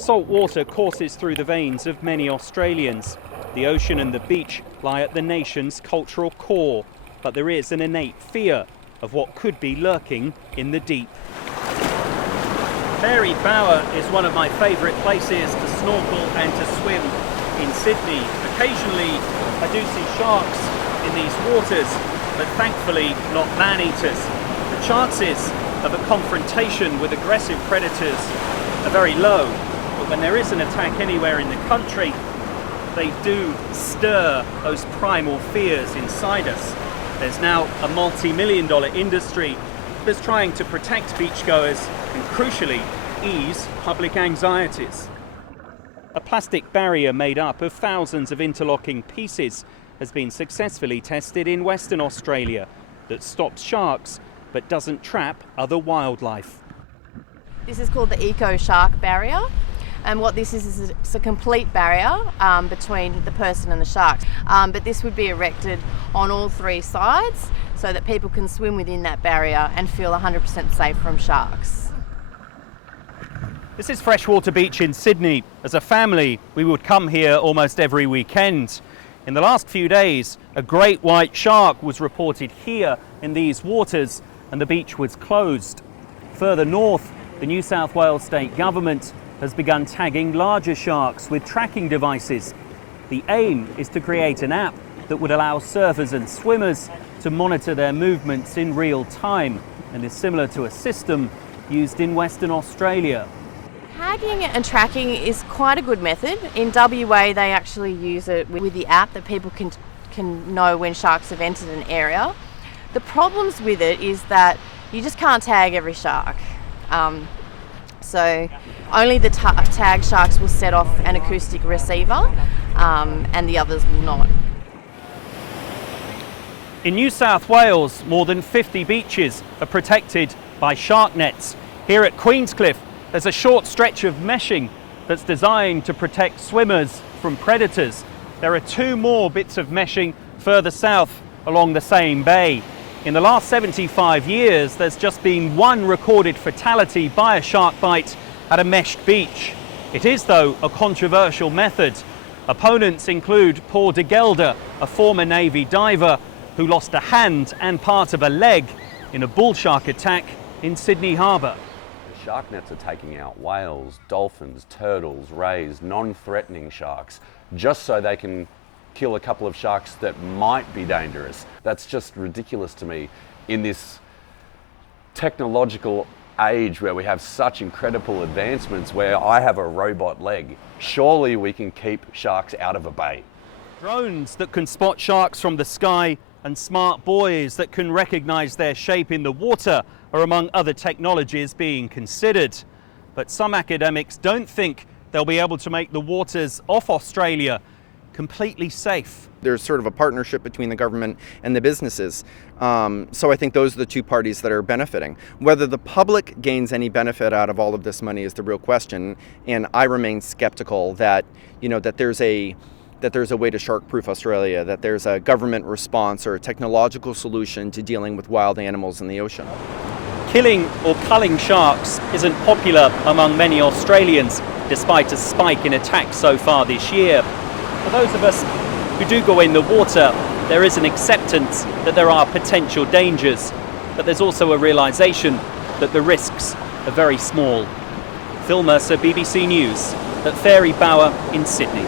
Salt water courses through the veins of many Australians. The ocean and the beach lie at the nation's cultural core, but there is an innate fear of what could be lurking in the deep. Fairy Bower is one of my favourite places to snorkel and to swim in Sydney. Occasionally I do see sharks in these waters, but thankfully not man-eaters. The chances of a confrontation with aggressive predators are very low, but when there is an attack anywhere in the country, they do stir those primal fears inside us. There's now a multi-million-dollar industry that's trying to protect beachgoers and, crucially, ease public anxieties. A plastic barrier made up of thousands of interlocking pieces has been successfully tested in Western Australia that stops sharks but doesn't trap other wildlife. This is called the Eco Shark Barrier, and what this is it's a complete barrier between the person and the sharks. But this would be erected on all three sides so that people can swim within that barrier and feel 100% safe from sharks. This is Freshwater Beach in Sydney. As a family, we would come here almost every weekend. In the last few days, a great white shark was reported here in these waters, and the beach was closed. Further north, the New South Wales state government has begun tagging larger sharks with tracking devices. The aim is to create an app that would allow surfers and swimmers to monitor their movements in real time, and is similar to a system used in Western Australia. Tagging and tracking is quite a good method. In WA, they actually use it with the app that people can know when sharks have entered an area. The problems with it is that you just can't tag every shark. So only the tag sharks will set off an acoustic receiver, and the others will not. In New South Wales, more than 50 beaches are protected by shark nets. Here at Queenscliff, there's a short stretch of meshing that's designed to protect swimmers from predators. There are two more bits of meshing further south along the same bay. In the last 75 years, there's just been one recorded fatality by a shark bite at a meshed beach. It is, though, a controversial method. Opponents include Paul de Gelder, a former Navy diver who lost a hand and part of a leg in a bull shark attack in Sydney Harbour. The shark nets are taking out whales, dolphins, turtles, rays, non-threatening sharks, just so they can kill a couple of sharks that might be dangerous. That's just ridiculous to me in this technological age where we have such incredible advancements, where I have a robot leg. Surely we can keep sharks out of a bay. Drones that can spot sharks from the sky and smart buoys that can recognise their shape in the water are among other technologies being considered. But some academics don't think they'll be able to make the waters off Australia completely safe. There's sort of a partnership between the government and the businesses. So I think those are the two parties that are benefiting. Whether the public gains any benefit out of all of this money is the real question. And I remain skeptical that, that there's a way to shark-proof Australia, that there's a government response or a technological solution to dealing with wild animals in the ocean. Killing or culling sharks isn't popular among many Australians, despite a spike in attacks so far this year. For those of us who do go in the water, there is an acceptance that there are potential dangers, but there's also a realisation that the risks are very small. Phil Mercer, BBC News, at Fairy Bower in Sydney.